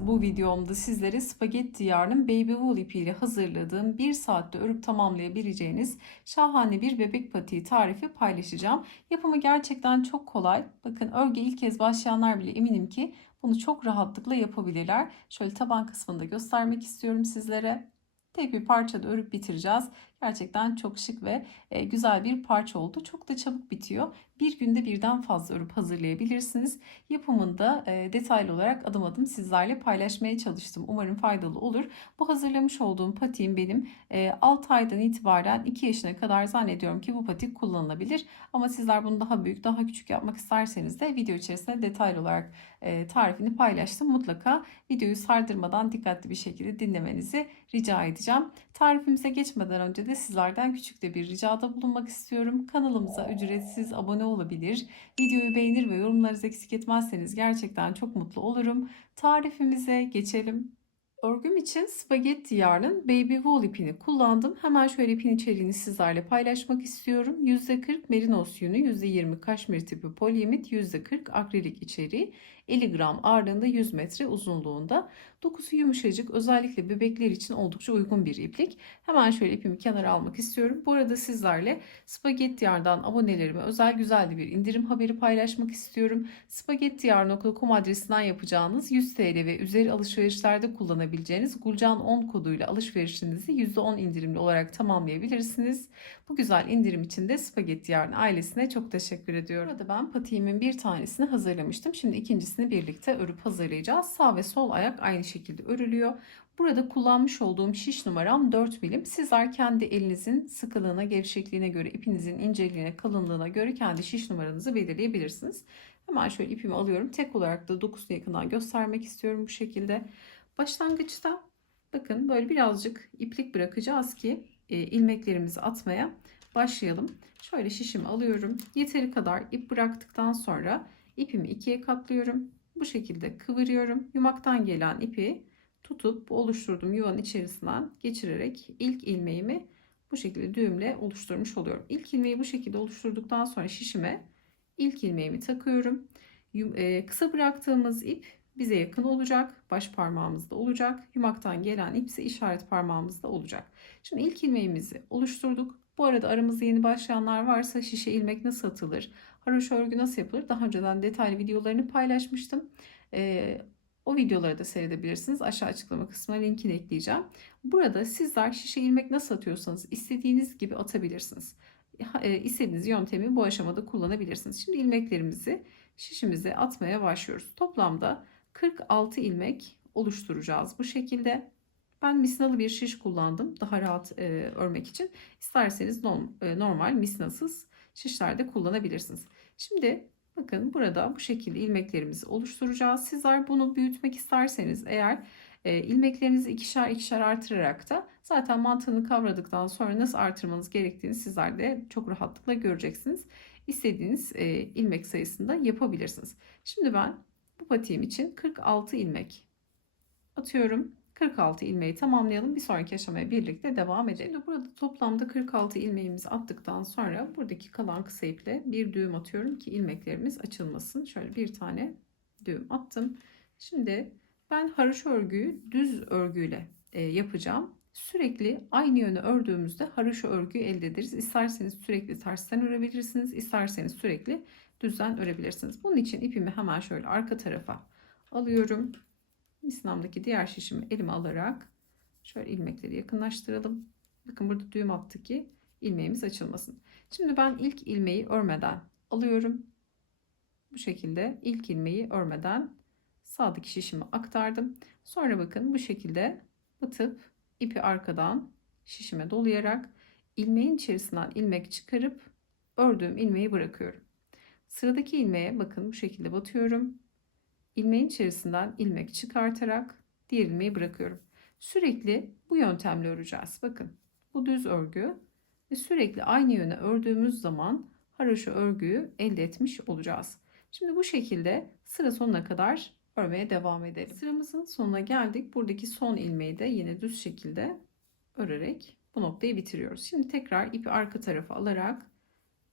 Bu videomda sizlere spagetti yarnın baby wool ipiyle hazırladığım 1 saatte örüp tamamlayabileceğiniz şahane bir bebek patiği tarifi paylaşacağım. Yapımı gerçekten çok kolay. Bakın örgü ilk kez başlayanlar bile eminim ki bunu çok rahatlıkla yapabilirler. Şöyle taban kısmında göstermek istiyorum sizlere. Tek bir parçada örüp bitireceğiz. Gerçekten çok şık ve e, güzel bir parça oldu. Çok da çabuk bitiyor. Bir günde birden fazla örüp hazırlayabilirsiniz. Yapımında e, detaylı olarak adım adım sizlerle paylaşmaya çalıştım. Umarım faydalı olur. Bu hazırlamış olduğum patiğim benim e, 6 aydan itibaren 2 yaşına kadar zannediyorum ki bu patik kullanılabilir. Ama sizler bunu daha büyük, daha küçük yapmak isterseniz de video içerisinde detaylı olarak e, tarifini paylaştım. Mutlaka videoyu sardırmadan dikkatli bir şekilde dinlemenizi rica edeceğim. Tarifimize geçmeden önce de sizlerden küçük de bir ricada bulunmak istiyorum. Kanalımıza ücretsiz abone olabilir. Videoyu beğenir ve yorumlarınızı eksik etmezseniz gerçekten çok mutlu olurum. Tarifimize geçelim. Örgüm için spagetti yarnın baby wool ipini kullandım. Hemen şöyle ipin içeriğini sizlerle paylaşmak istiyorum. %40 merinos yünü, %20 kaşmir tipi polyamid, %40 akrilik içeriği, 50 gram ağırlığında 100 metre uzunluğunda. Dokusu yumuşacık özellikle bebekler için oldukça uygun bir iplik. Hemen şöyle ipimi kenara almak istiyorum. Bu arada sizlerle Spagetti Yarn'dan abonelerime özel güzel bir indirim haberi paylaşmak istiyorum. spagettiyar.com adresinden yapacağınız 100 TL ve üzeri alışverişlerde kullanabileceğiniz Gulcan 10 koduyla alışverişinizi %10 indirimli olarak tamamlayabilirsiniz. Bu güzel indirim için de Spagetti Yarn ailesine çok teşekkür ediyorum. Burada ben patiğimin bir tanesini hazırlamıştım. Şimdi ikincisini birlikte örüp hazırlayacağız. Sağ ve sol ayak aynı şekilde örülüyor. Burada kullanmış olduğum şiş numaram 4 milim. Sizler kendi elinizin sıkılığına, gevşekliğine göre, ipinizin inceliğine, kalınlığına göre kendi şiş numaranızı belirleyebilirsiniz. Hemen şöyle ipimi alıyorum. Tek olarak da dokusunu yakından göstermek istiyorum bu şekilde. Başlangıçta bakın böyle birazcık iplik bırakacağız ki e, ilmeklerimizi atmaya başlayalım. Şöyle şişimi alıyorum. Yeteri kadar ip bıraktıktan sonra ipimi ikiye katlıyorum. Bu şekilde kıvırıyorum. Yumaktan gelen ipi tutup oluşturduğum yuvanın içerisinden geçirerek ilk ilmeğimi bu şekilde düğümle oluşturmuş oluyorum. İlk ilmeği bu şekilde oluşturduktan sonra şişime ilk ilmeğimi takıyorum. E, kısa bıraktığımız ip bize yakın olacak. Baş parmağımızda olacak. Yumaktan gelen ip işaret parmağımızda olacak. Şimdi ilk ilmeğimizi oluşturduk. Bu arada aramızda yeni başlayanlar varsa şişe ilmek nasıl atılır, haroşa örgü nasıl yapılır daha önceden detaylı videolarını paylaşmıştım. Ee, o videoları da seyredebilirsiniz. Aşağı açıklama kısmına linkini ekleyeceğim. Burada sizler şişe ilmek nasıl atıyorsanız istediğiniz gibi atabilirsiniz. E, istediğiniz yöntemi bu aşamada kullanabilirsiniz. Şimdi ilmeklerimizi şişimize atmaya başlıyoruz. Toplamda 46 ilmek oluşturacağız bu şekilde. Ben misinalı bir şiş kullandım daha rahat e, örmek için. İsterseniz norm, e, normal misinasız şişlerde kullanabilirsiniz. Şimdi bakın burada bu şekilde ilmeklerimizi oluşturacağız. Sizler bunu büyütmek isterseniz eğer e, ilmeklerinizi ikişer ikişer artırarak da zaten mantığını kavradıktan sonra nasıl artırmanız gerektiğini sizler de çok rahatlıkla göreceksiniz. İstediğiniz e, ilmek sayısında yapabilirsiniz. Şimdi ben bu patiğim için 46 ilmek atıyorum. 46 ilmeği tamamlayalım. Bir sonraki aşamaya birlikte devam edelim. Burada toplamda 46 ilmeğimizi attıktan sonra buradaki kalan kısa iple bir düğüm atıyorum ki ilmeklerimiz açılmasın. Şöyle bir tane düğüm attım. Şimdi ben haroşa örgüyü düz örgüyle e, yapacağım. Sürekli aynı yöne ördüğümüzde haroşa örgüyü elde ederiz. İsterseniz sürekli tersten örebilirsiniz. isterseniz sürekli düzden örebilirsiniz. Bunun için ipimi hemen şöyle arka tarafa alıyorum. Misnamdaki diğer şişimi elime alarak şöyle ilmekleri yakınlaştıralım. Bakın burada düğüm attı ki ilmeğimiz açılmasın. Şimdi ben ilk ilmeği örmeden alıyorum. Bu şekilde ilk ilmeği örmeden sağdaki şişimi aktardım. Sonra bakın bu şekilde batıp ipi arkadan şişime dolayarak ilmeğin içerisinden ilmek çıkarıp ördüğüm ilmeği bırakıyorum. Sıradaki ilmeğe bakın bu şekilde batıyorum ilmeğin içerisinden ilmek çıkartarak diğer ilmeği bırakıyorum. Sürekli bu yöntemle öreceğiz. Bakın bu düz örgü ve sürekli aynı yöne ördüğümüz zaman haroşa örgüyü elde etmiş olacağız. Şimdi bu şekilde sıra sonuna kadar örmeye devam edelim. Sıramızın sonuna geldik. Buradaki son ilmeği de yine düz şekilde örerek bu noktayı bitiriyoruz. Şimdi tekrar ipi arka tarafa alarak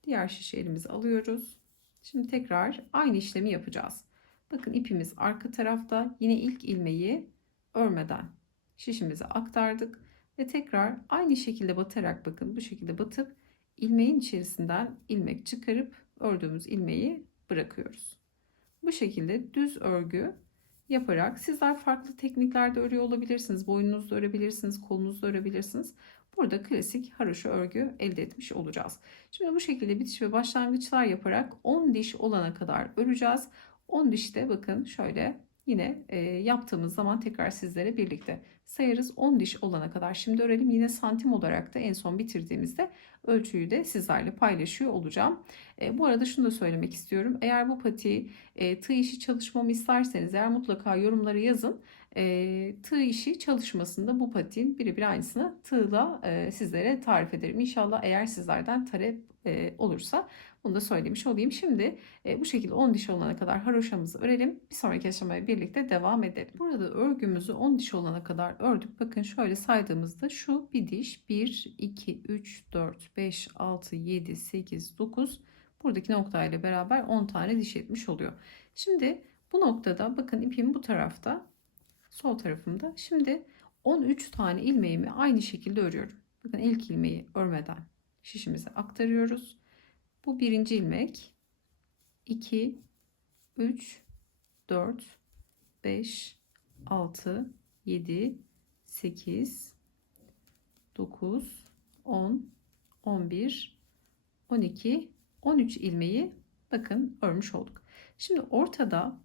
diğer şişe elimizi alıyoruz. Şimdi tekrar aynı işlemi yapacağız. Bakın ipimiz arka tarafta. Yine ilk ilmeği örmeden şişimize aktardık ve tekrar aynı şekilde batarak bakın bu şekilde batıp ilmeğin içerisinden ilmek çıkarıp ördüğümüz ilmeği bırakıyoruz. Bu şekilde düz örgü yaparak sizler farklı tekniklerde örüyor olabilirsiniz. Boynunuzda örebilirsiniz, kolunuzda örebilirsiniz. Burada klasik haroşa örgü elde etmiş olacağız. Şimdi bu şekilde bitiş ve başlangıçlar yaparak 10 diş olana kadar öreceğiz. 10 dişte bakın şöyle yine e, yaptığımız zaman tekrar sizlere birlikte sayarız 10 diş olana kadar. Şimdi örelim yine santim olarak da en son bitirdiğimizde ölçüyü de sizlerle paylaşıyor olacağım. E, bu arada şunu da söylemek istiyorum. Eğer bu patiği e, tığ işi çalışmamı isterseniz eğer mutlaka yorumlara yazın. E, tığ işi çalışmasında bu patiğin birebir aynısını tığla e, sizlere tarif ederim. İnşallah eğer sizlerden talep e, olursa bunu da söylemiş olayım. Şimdi e, bu şekilde 10 diş olana kadar haroşamızı örelim. Bir sonraki aşamaya birlikte devam edelim. Burada örgümüzü 10 diş olana kadar ördük. Bakın şöyle saydığımızda şu bir diş 1, 2, 3, 4, 5, 6, 7, 8, 9 buradaki noktayla beraber 10 tane diş etmiş oluyor. Şimdi bu noktada bakın ipim bu tarafta sol tarafımda. Şimdi 13 tane ilmeğimi aynı şekilde örüyorum. Bakın ilk ilmeği örmeden şişimize aktarıyoruz. Bu birinci ilmek. 2, 3, 4, 5, 6, 7, 8, 9, 10, 11, 12, 13 ilmeği bakın örmüş olduk. Şimdi ortada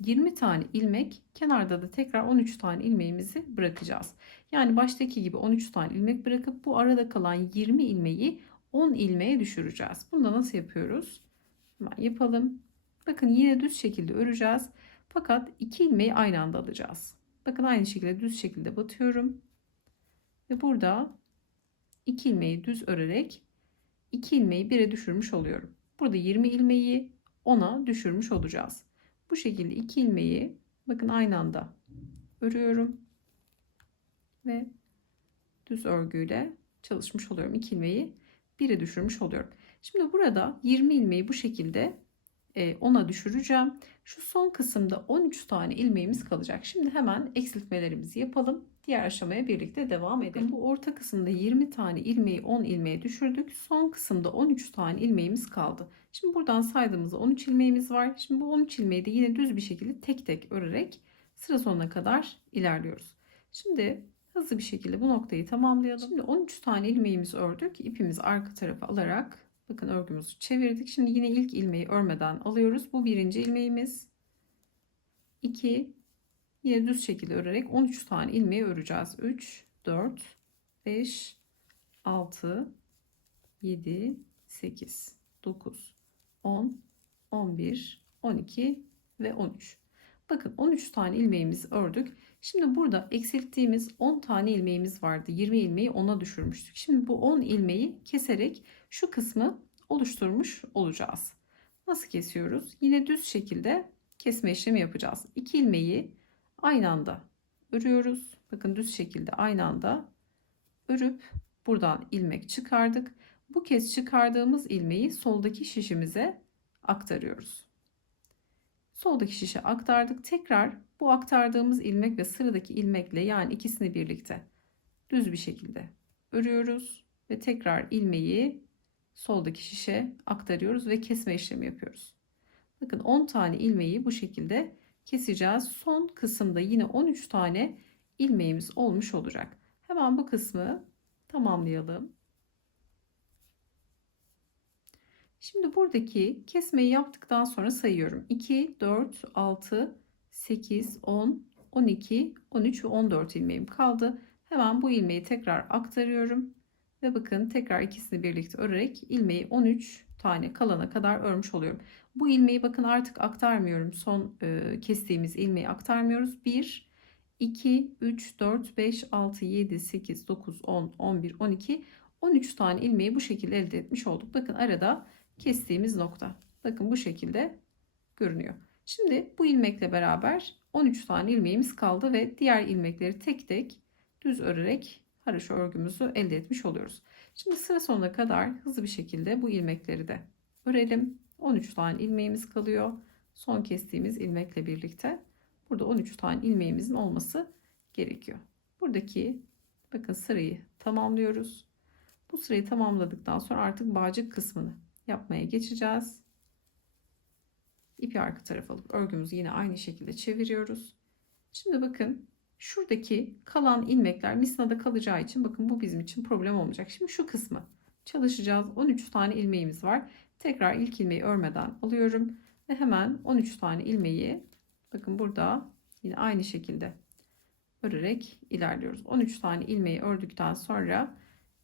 20 tane ilmek, kenarda da tekrar 13 tane ilmeğimizi bırakacağız. Yani baştaki gibi 13 tane ilmek bırakıp bu arada kalan 20 ilmeği 10 ilmeğe düşüreceğiz. Bunu da nasıl yapıyoruz? Hemen yapalım. Bakın yine düz şekilde öreceğiz. Fakat 2 ilmeği aynı anda alacağız. Bakın aynı şekilde düz şekilde batıyorum. Ve burada 2 ilmeği düz örerek 2 ilmeği 1'e düşürmüş oluyorum. Burada 20 ilmeği 10'a düşürmüş olacağız. Bu şekilde 2 ilmeği bakın aynı anda örüyorum. Ve düz örgüyle çalışmış oluyorum. 2 ilmeği 1'e düşürmüş oluyorum. Şimdi burada 20 ilmeği bu şekilde 10'a e, düşüreceğim. Şu son kısımda 13 tane ilmeğimiz kalacak. Şimdi hemen eksiltmelerimizi yapalım. Diğer aşamaya birlikte devam edelim. Bu orta kısımda 20 tane ilmeği 10 ilmeğe düşürdük. Son kısımda 13 tane ilmeğimiz kaldı. Şimdi buradan saydığımızda 13 ilmeğimiz var. Şimdi bu 13 ilmeği de yine düz bir şekilde tek tek örerek sıra sonuna kadar ilerliyoruz. Şimdi hızlı bir şekilde bu noktayı tamamlayalım. Şimdi 13 tane ilmeğimizi ördük. İpimizi arka tarafa alarak bakın örgümüzü çevirdik. Şimdi yine ilk ilmeği örmeden alıyoruz. Bu birinci ilmeğimiz. 2 yine düz şekilde örerek 13 tane ilmeği öreceğiz. 3 4 5 6 7 8 9 10 11 12 ve 13. Bakın 13 tane ilmeğimizi ördük. Şimdi burada eksilttiğimiz 10 tane ilmeğimiz vardı. 20 ilmeği 10'a düşürmüştük. Şimdi bu 10 ilmeği keserek şu kısmı oluşturmuş olacağız. Nasıl kesiyoruz? Yine düz şekilde kesme işlemi yapacağız. 2 ilmeği aynı anda örüyoruz. Bakın düz şekilde aynı anda örüp buradan ilmek çıkardık. Bu kez çıkardığımız ilmeği soldaki şişimize aktarıyoruz. Soldaki şişe aktardık. Tekrar bu aktardığımız ilmek ve sıradaki ilmekle yani ikisini birlikte düz bir şekilde örüyoruz ve tekrar ilmeği soldaki şişe aktarıyoruz ve kesme işlemi yapıyoruz. Bakın 10 tane ilmeği bu şekilde keseceğiz. Son kısımda yine 13 tane ilmeğimiz olmuş olacak. Hemen bu kısmı tamamlayalım. Şimdi buradaki kesmeyi yaptıktan sonra sayıyorum. 2, 4, 6, 8, 10, 12, 13 ve 14 ilmeğim kaldı. Hemen bu ilmeği tekrar aktarıyorum. Ve bakın tekrar ikisini birlikte örerek ilmeği 13 tane kalana kadar örmüş oluyorum. Bu ilmeği bakın artık aktarmıyorum. Son e, kestiğimiz ilmeği aktarmıyoruz. 1, 2, 3, 4, 5, 6, 7, 8, 9, 10, 11, 12, 13 tane ilmeği bu şekilde elde etmiş olduk. Bakın arada kestiğimiz nokta. Bakın bu şekilde görünüyor. Şimdi bu ilmekle beraber 13 tane ilmeğimiz kaldı ve diğer ilmekleri tek tek düz örerek haroşa örgümüzü elde etmiş oluyoruz. Şimdi sıra sonuna kadar hızlı bir şekilde bu ilmekleri de örelim. 13 tane ilmeğimiz kalıyor. son kestiğimiz ilmekle birlikte burada 13 tane ilmeğimizin olması gerekiyor. Buradaki bakın sırayı tamamlıyoruz. Bu sırayı tamamladıktan sonra artık bağcık kısmını yapmaya geçeceğiz. İpi arka tarafa alıp örgümüzü yine aynı şekilde çeviriyoruz. Şimdi bakın şuradaki kalan ilmekler misnada kalacağı için bakın bu bizim için problem olmayacak. Şimdi şu kısmı çalışacağız. 13 tane ilmeğimiz var. Tekrar ilk ilmeği örmeden alıyorum ve hemen 13 tane ilmeği bakın burada yine aynı şekilde örerek ilerliyoruz. 13 tane ilmeği ördükten sonra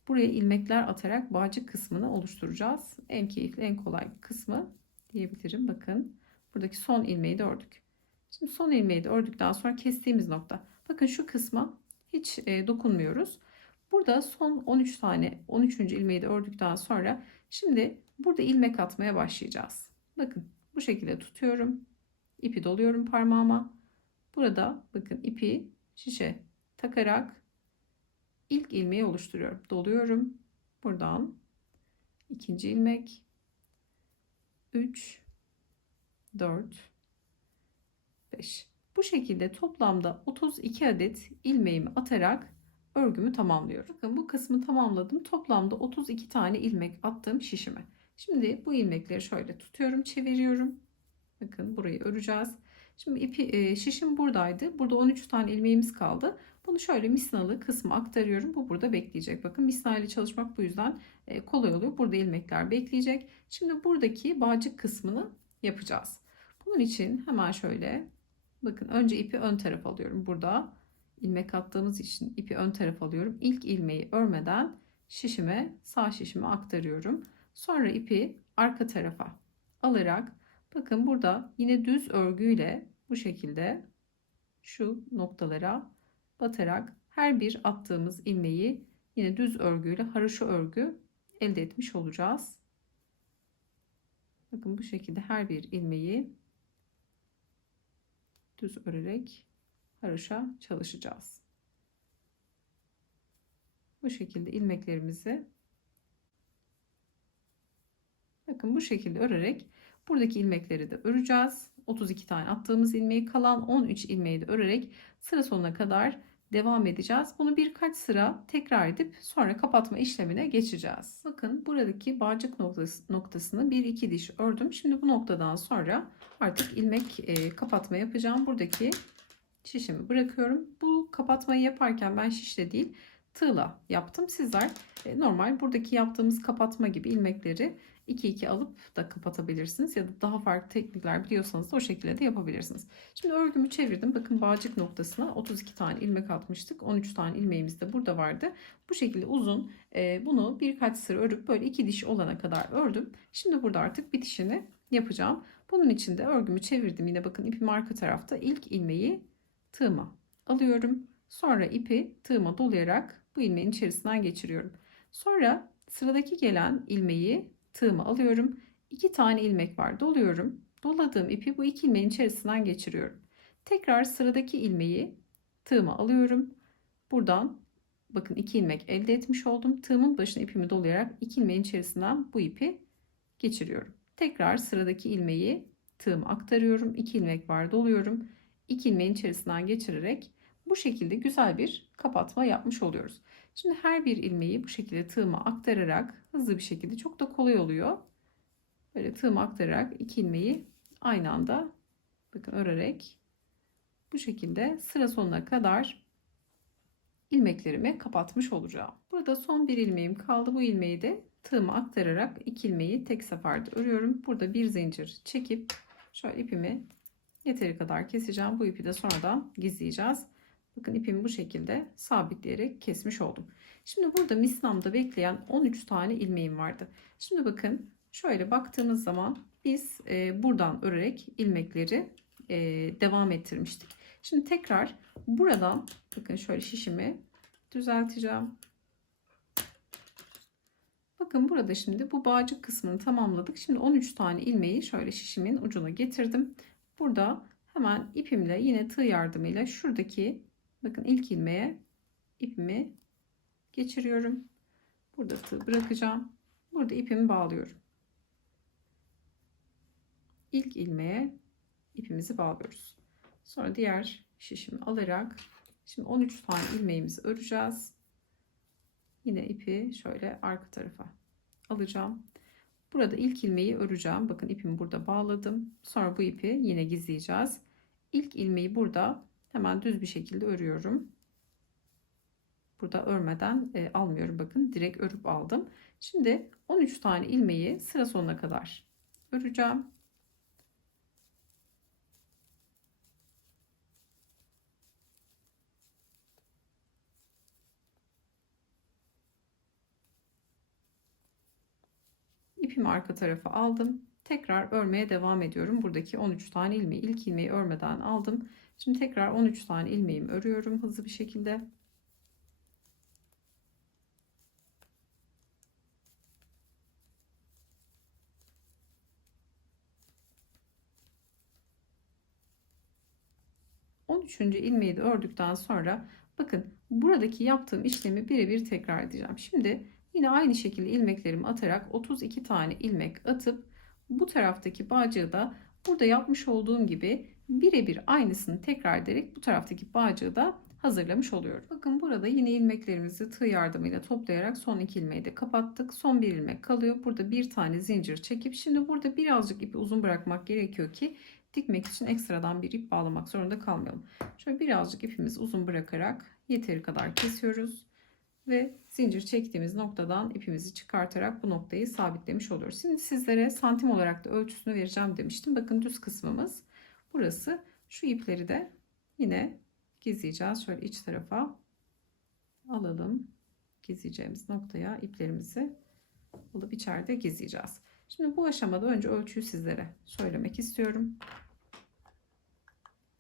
buraya ilmekler atarak bağcık kısmını oluşturacağız. En keyifli, en kolay kısmı diyebilirim. Bakın buradaki son ilmeği de ördük. Şimdi son ilmeği de ördükten sonra kestiğimiz nokta. Bakın şu kısma hiç e, dokunmuyoruz. Burada son 13 tane 13. ilmeği de ördükten sonra şimdi burada ilmek atmaya başlayacağız. Bakın bu şekilde tutuyorum. İpi doluyorum parmağıma. Burada bakın ipi şişe takarak ilk ilmeği oluşturuyorum. Doluyorum. Buradan ikinci ilmek 3 4 5 bu şekilde toplamda 32 adet ilmeğimi atarak örgümü tamamlıyorum. Bakın bu kısmı tamamladım. Toplamda 32 tane ilmek attım şişime. Şimdi bu ilmekleri şöyle tutuyorum, çeviriyorum. Bakın burayı öreceğiz. Şimdi ipi e, şişim buradaydı. Burada 13 tane ilmeğimiz kaldı. Bunu şöyle misnalı kısmı aktarıyorum. Bu burada bekleyecek. Bakın misna ile çalışmak bu yüzden e, kolay oluyor. Burada ilmekler bekleyecek. Şimdi buradaki bağcık kısmını yapacağız. Bunun için hemen şöyle bakın önce ipi ön tarafa alıyorum. Burada ilmek attığımız için ipi ön tarafa alıyorum. İlk ilmeği örmeden şişime sağ şişime aktarıyorum. Sonra ipi arka tarafa alarak bakın burada yine düz örgüyle bu şekilde şu noktalara batarak her bir attığımız ilmeği yine düz örgüyle haroşa örgü elde etmiş olacağız. Bakın bu şekilde her bir ilmeği düz örerek haroşa çalışacağız. Bu şekilde ilmeklerimizi bakın bu şekilde örerek buradaki ilmekleri de öreceğiz. 32 tane attığımız ilmeği kalan 13 ilmeği de örerek sıra sonuna kadar devam edeceğiz. Bunu birkaç sıra tekrar edip sonra kapatma işlemine geçeceğiz. Bakın buradaki bağcık noktası, noktasını bir iki diş ördüm. Şimdi bu noktadan sonra artık ilmek e, kapatma yapacağım. Buradaki şişimi bırakıyorum. Bu kapatmayı yaparken ben şişle değil tığla yaptım. Sizler e, normal buradaki yaptığımız kapatma gibi ilmekleri 2-2 alıp da kapatabilirsiniz ya da daha farklı teknikler biliyorsanız da o şekilde de yapabilirsiniz. Şimdi örgümü çevirdim. Bakın bağcık noktasına 32 tane ilmek atmıştık. 13 tane ilmeğimiz de burada vardı. Bu şekilde uzun e, bunu birkaç sıra örüp böyle iki diş olana kadar ördüm. Şimdi burada artık bitişini yapacağım. Bunun için de örgümü çevirdim. Yine bakın ipim arka tarafta. İlk ilmeği tığıma alıyorum. Sonra ipi tığıma dolayarak bu ilmeğin içerisinden geçiriyorum. Sonra sıradaki gelen ilmeği tığımı alıyorum. İki tane ilmek var. Doluyorum. Doladığım ipi bu iki ilmeğin içerisinden geçiriyorum. Tekrar sıradaki ilmeği tığıma alıyorum. Buradan bakın iki ilmek elde etmiş oldum. Tığımın başına ipimi dolayarak iki ilmeğin içerisinden bu ipi geçiriyorum. Tekrar sıradaki ilmeği tığıma aktarıyorum. İki ilmek var doluyorum. İki ilmeğin içerisinden geçirerek bu şekilde güzel bir kapatma yapmış oluyoruz. Şimdi her bir ilmeği bu şekilde tığıma aktararak hızlı bir şekilde çok da kolay oluyor. Böyle tığıma aktararak iki ilmeği aynı anda bakın örerek bu şekilde sıra sonuna kadar ilmeklerimi kapatmış olacağım. Burada son bir ilmeğim kaldı. Bu ilmeği de tığıma aktararak iki ilmeği tek seferde örüyorum. Burada bir zincir çekip şöyle ipimi yeteri kadar keseceğim. Bu ipi de sonradan gizleyeceğiz. Bakın ipimi bu şekilde sabitleyerek kesmiş oldum. Şimdi burada misnamda bekleyen 13 tane ilmeğim vardı. Şimdi bakın şöyle baktığımız zaman biz e, buradan örerek ilmekleri e, devam ettirmiştik. Şimdi tekrar buradan bakın şöyle şişimi düzelteceğim. Bakın burada şimdi bu bağcık kısmını tamamladık. Şimdi 13 tane ilmeği şöyle şişimin ucuna getirdim. Burada hemen ipimle yine tığ yardımıyla şuradaki Bakın ilk ilmeğe ipimi geçiriyorum. Burada tığ bırakacağım. Burada ipimi bağlıyorum. İlk ilmeğe ipimizi bağlıyoruz. Sonra diğer şişimi alarak şimdi 13 tane ilmeğimizi öreceğiz. Yine ipi şöyle arka tarafa alacağım. Burada ilk ilmeği öreceğim. Bakın ipimi burada bağladım. Sonra bu ipi yine gizleyeceğiz. İlk ilmeği burada hemen düz bir şekilde örüyorum. Burada örmeden e, almıyorum. Bakın direkt örüp aldım. Şimdi 13 tane ilmeği sıra sonuna kadar öreceğim. İpimi arka tarafa aldım. Tekrar örmeye devam ediyorum. Buradaki 13 tane ilmeği ilk ilmeği örmeden aldım. Şimdi tekrar 13 tane ilmeğimi örüyorum hızlı bir şekilde. Üçüncü ilmeği de ördükten sonra bakın buradaki yaptığım işlemi birebir tekrar edeceğim. Şimdi Yine aynı şekilde ilmeklerimi atarak 32 tane ilmek atıp bu taraftaki bağcığı da burada yapmış olduğum gibi birebir aynısını tekrar ederek bu taraftaki bağcığı da hazırlamış oluyorum. Bakın burada yine ilmeklerimizi tığ yardımıyla toplayarak son iki ilmeği de kapattık. Son bir ilmek kalıyor. Burada bir tane zincir çekip şimdi burada birazcık ipi uzun bırakmak gerekiyor ki dikmek için ekstradan bir ip bağlamak zorunda kalmayalım. Şöyle birazcık ipimizi uzun bırakarak yeteri kadar kesiyoruz ve zincir çektiğimiz noktadan ipimizi çıkartarak bu noktayı sabitlemiş oluyoruz. Şimdi sizlere santim olarak da ölçüsünü vereceğim demiştim. Bakın düz kısmımız burası. Şu ipleri de yine gizleyeceğiz. Şöyle iç tarafa alalım. Gizleyeceğimiz noktaya iplerimizi alıp içeride gizleyeceğiz. Şimdi bu aşamada önce ölçüyü sizlere söylemek istiyorum.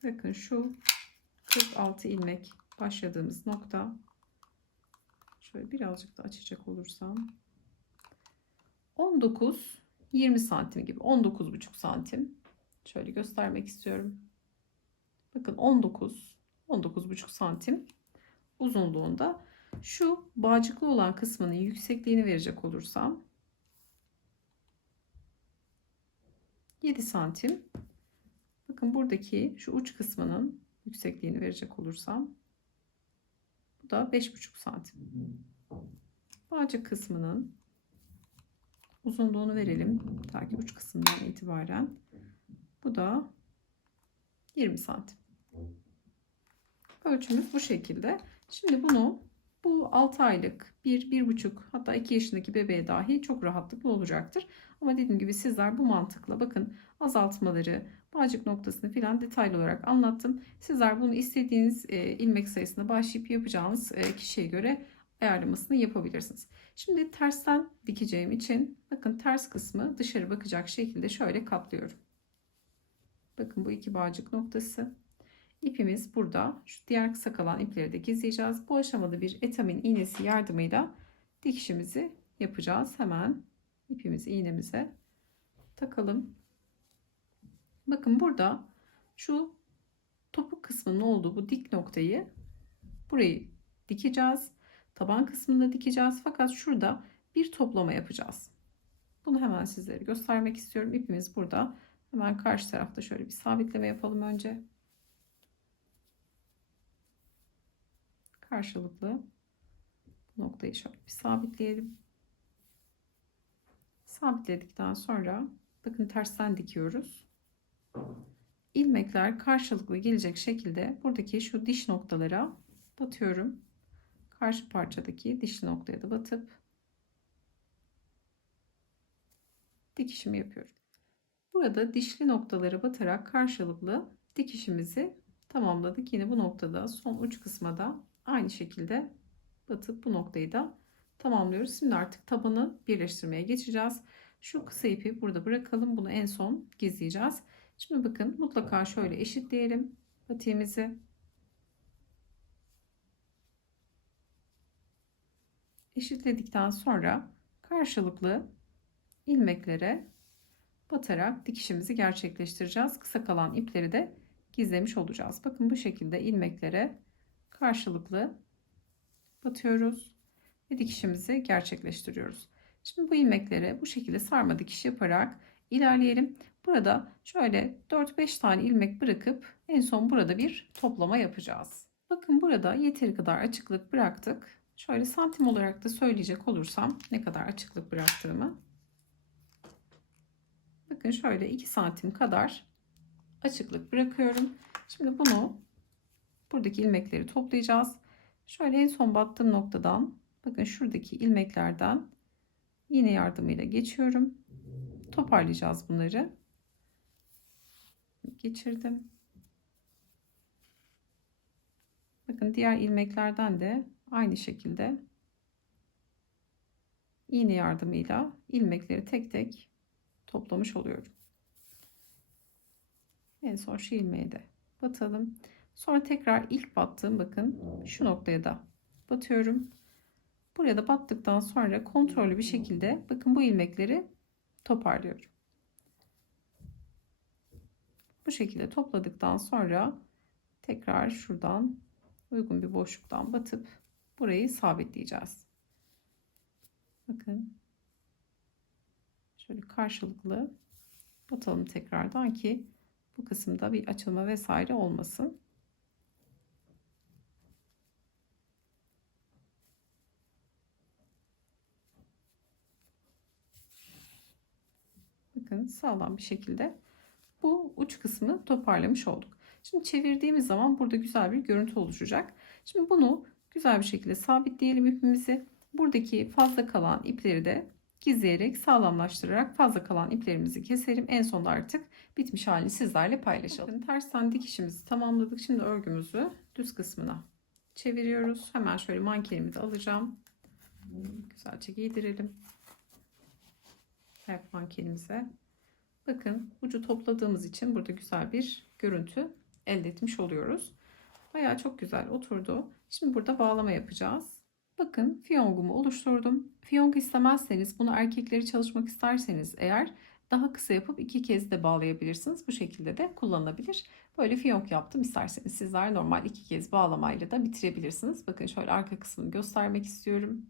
Bakın şu 46 ilmek başladığımız nokta Şöyle birazcık da açacak olursam 19 20 santim gibi 19 buçuk santim şöyle göstermek istiyorum. Bakın 19 19 buçuk santim uzunluğunda şu bağcıklı olan kısmının yüksekliğini verecek olursam 7 santim bakın buradaki şu uç kısmının yüksekliğini verecek olursam da 5,5 santim. Bağcık kısmının uzunluğunu verelim. Ta ki uç kısmından itibaren. Da 20 santim. Ölçümüz bu şekilde. Şimdi bunu bu 6 aylık 1, 1,5 hatta 2 yaşındaki bebeğe dahi çok rahatlıkla olacaktır. Ama dediğim gibi sizler bu mantıkla bakın azaltmaları, bağcık noktasını filan detaylı olarak anlattım. Sizler bunu istediğiniz e, ilmek sayısına başlayıp yapacağınız e, kişiye göre ayarlamasını yapabilirsiniz. Şimdi tersten dikeceğim için bakın ters kısmı dışarı bakacak şekilde şöyle katlıyorum. Bakın bu iki bağcık noktası. İpimiz burada. Şu diğer kısa kalan ipleri de gizleyeceğiz. Bu aşamada bir etamin iğnesi yardımıyla dikişimizi yapacağız. Hemen ipimizi iğnemize takalım. Bakın burada şu topuk kısmının olduğu bu dik noktayı burayı dikeceğiz. Taban kısmında dikeceğiz. Fakat şurada bir toplama yapacağız. Bunu hemen sizlere göstermek istiyorum. İpimiz burada. Hemen karşı tarafta şöyle bir sabitleme yapalım önce. Karşılıklı noktayı şöyle bir sabitleyelim. Sabitledikten sonra bakın tersten dikiyoruz ilmekler karşılıklı gelecek şekilde buradaki şu diş noktalara batıyorum. Karşı parçadaki dişli noktaya da batıp dikişimi yapıyorum. Burada dişli noktalara batarak karşılıklı dikişimizi tamamladık. Yine bu noktada son uç kısma da aynı şekilde batıp bu noktayı da tamamlıyoruz. Şimdi artık tabanı birleştirmeye geçeceğiz. Şu kısa ipi burada bırakalım. Bunu en son gizleyeceğiz. Şimdi bakın mutlaka şöyle eşitleyelim patiğimizi. Eşitledikten sonra karşılıklı ilmeklere batarak dikişimizi gerçekleştireceğiz. Kısa kalan ipleri de gizlemiş olacağız. Bakın bu şekilde ilmeklere karşılıklı batıyoruz ve dikişimizi gerçekleştiriyoruz. Şimdi bu ilmeklere bu şekilde sarma dikiş yaparak ilerleyelim. Burada şöyle 4-5 tane ilmek bırakıp en son burada bir toplama yapacağız. Bakın burada yeteri kadar açıklık bıraktık. Şöyle santim olarak da söyleyecek olursam ne kadar açıklık bıraktığımı. Bakın şöyle 2 santim kadar açıklık bırakıyorum. Şimdi bunu buradaki ilmekleri toplayacağız. Şöyle en son battığım noktadan bakın şuradaki ilmeklerden iğne yardımıyla geçiyorum. Toparlayacağız bunları. Geçirdim. Bakın diğer ilmeklerden de aynı şekilde iğne yardımıyla ilmekleri tek tek toplamış oluyorum. En son şu ilmeği de batalım. Sonra tekrar ilk battığım bakın şu noktaya da batıyorum. Buraya da battıktan sonra kontrollü bir şekilde bakın bu ilmekleri toparlıyorum. Bu şekilde topladıktan sonra tekrar şuradan uygun bir boşluktan batıp burayı sabitleyeceğiz. Bakın şöyle karşılıklı batalım tekrardan ki bu kısımda bir açılma vesaire olmasın. Bakın sağlam bir şekilde bu uç kısmı toparlamış olduk. Şimdi çevirdiğimiz zaman burada güzel bir görüntü oluşacak. Şimdi bunu güzel bir şekilde sabitleyelim ipimizi. Buradaki fazla kalan ipleri de gizleyerek sağlamlaştırarak fazla kalan iplerimizi keselim. En sonunda artık bitmiş halini sizlerle paylaşalım. Bakın tersten dikişimizi tamamladık. Şimdi örgümüzü düz kısmına çeviriyoruz. Hemen şöyle mankenimi de alacağım. Güzelce giydirelim. Ayak mankenimize. Bakın ucu topladığımız için burada güzel bir görüntü elde etmiş oluyoruz. Bayağı çok güzel oturdu. Şimdi burada bağlama yapacağız. Bakın fiyongumu oluşturdum. Fiyong istemezseniz bunu erkekleri çalışmak isterseniz eğer daha kısa yapıp iki kez de bağlayabilirsiniz. Bu şekilde de kullanılabilir. Böyle fiyonk yaptım. İsterseniz sizler normal iki kez bağlamayla da bitirebilirsiniz. Bakın şöyle arka kısmını göstermek istiyorum.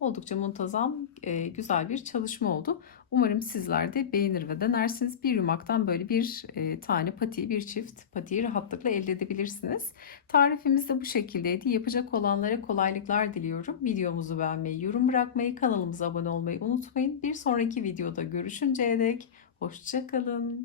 Oldukça muntazam, e, güzel bir çalışma oldu. Umarım sizler de beğenir ve denersiniz. Bir yumaktan böyle bir e, tane patiyi, bir çift patiyi rahatlıkla elde edebilirsiniz. Tarifimiz de bu şekildeydi. Yapacak olanlara kolaylıklar diliyorum. Videomuzu beğenmeyi, yorum bırakmayı, kanalımıza abone olmayı unutmayın. Bir sonraki videoda görüşünceye dek hoşçakalın.